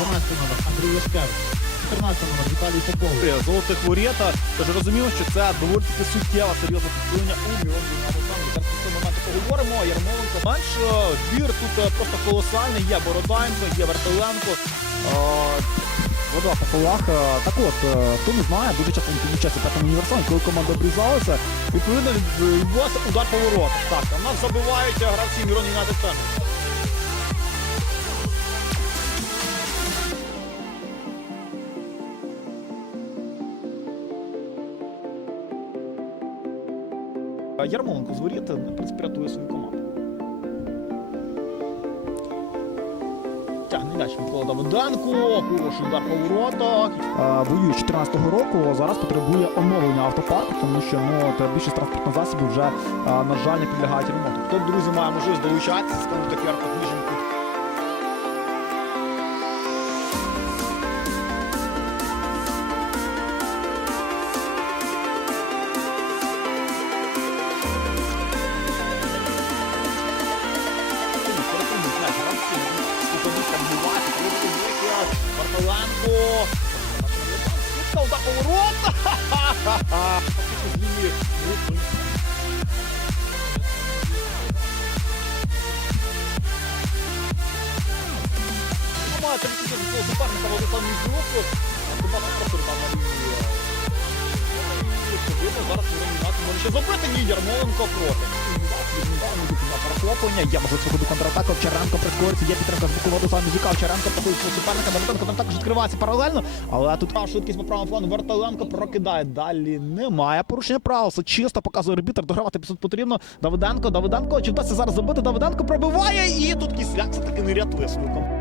Дмитро Островен, 12 номер Андрій Яшкевич, 14 номер Віталій Попов. золотих воріта. Тож розуміло, що це доволі таки суттєва серйозна підсилення у міжнародному Зараз про цей момент поговоримо. Ярмоленко менш е, двір тут е, просто колосальний. Є Бородайнко, є Вертиленко. Е, Вода по полах. Е, Так от, е, хто не знає, дуже часто під час п'ятому універсалі, коли команда обрізалася, відповідно відбувався удар по воротах. Так, а нас забивають е, гравці Мірон Юнайтед Фемі. Ярмоленко з воріт, в принципі, рятує свою команду. Тягне м'яч Микола Давиденко, хороший удар по воротах. Воює 14-го року, зараз потребує оновлення автопарку, тому що ну, більшість транспортних засобів вже, на жаль, не підлягають ремонту. Тобто, друзі, має можливість долучатися, скажу так ярко книженку. Зараз Миронінат може ще забити. Ні, Ярмоленко проти. Перехоплення, Я можу свободу контратаку, Овчаренко прискориться, є підтримка з боку Владислава Мізюка, Овчаренко проходить свого суперника, Бартенко там також відкривається паралельно, але тут а, швидкість по правому флану, Варталенко прокидає, далі немає порушення правил, все чисто показує арбітр, догравати тут потрібно, Давиденко, Давиденко, чи вдасться зараз забити, Давиденко пробиває, і тут Кисляк все-таки не рятує свою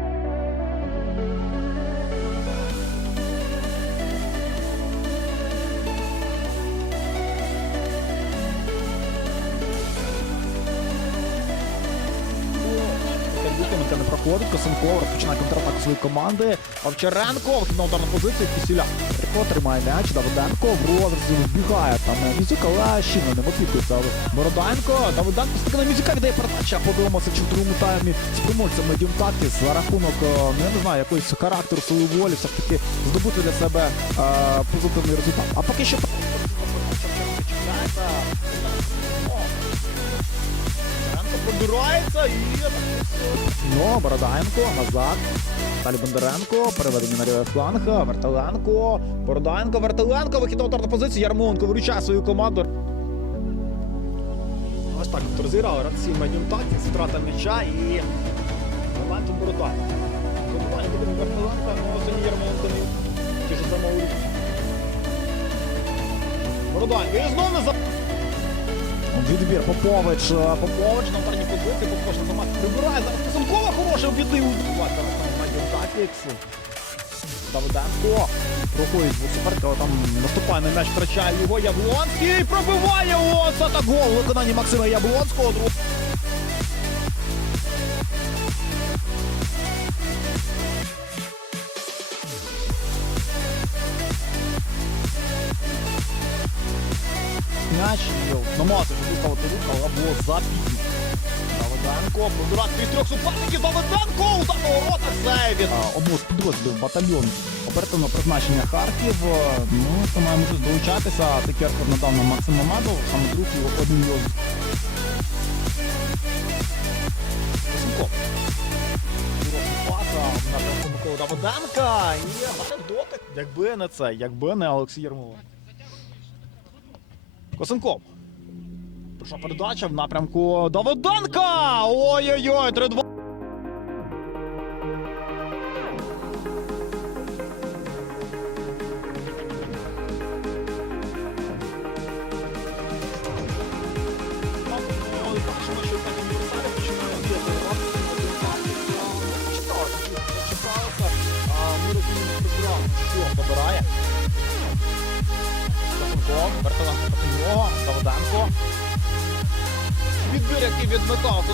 команду. Не проходить, Косенков розпочинає контратаку своєї команди. Овчаренко на ударну позицію, Кісіля. Рiko тримає м'яч, Давиденко в розрізі вбігає там е, Мізюк, але щільно не опікується. Бороденко, Давиденко все-таки на Мізюка віддає передача. Подивимося, чи в другому таймі спромовця Медіум Тактіс за рахунок, е, ну я не знаю, якоїсь характеру, свою волі, все ж таки здобути для себе е, позитивний результат. А поки що Бондаренко і Ну, Бороденко, назад. Далі Бондаренко, переведення на лівий фланг, Верталенко, Бороденко, Верталенко, вихід на ударну позицію, Ярмоленко виручає свою команду. Ось так розіграв гравці медіум тактик, втрата м'яча і моменту Бороденко. Комування буде Верталенко, але сьогодні Ярмоленко не ті ж самого. Бороденко, і знову не за... Відбір Попович. е, Попович на вторній позиції, Попович на замах прибирає. Зараз Косенкова хороший обідний удар. Зараз там Медіум Тактикс. Давиденко. Проходить суперка, там наступає на м'яч, втрачає його Яблонський. Пробиває о, це так гол. Виконання Максима Яблонського. М'яч намагався виставити руку, було запізно. Давиденко, пробирати з трьох суперників, Давиденко, удар по воротах. Обоз підрозділів батальйон оперативного призначення Харків. Ну, хто має можливість долучатися, такий рекорд надав нам Максим Мамедов, саме друг його один його. Хороший паса в напрямку Миколи Давиденка. І дотик. Якби не це, якби не Олексій Ярмоленко. Косенков. Прийшла передача в напрямку Давиденка! Ой-ой-ой, 3-2. Забирає. Вертоленко проти нього, Давиденко. Відбір, який відмикав.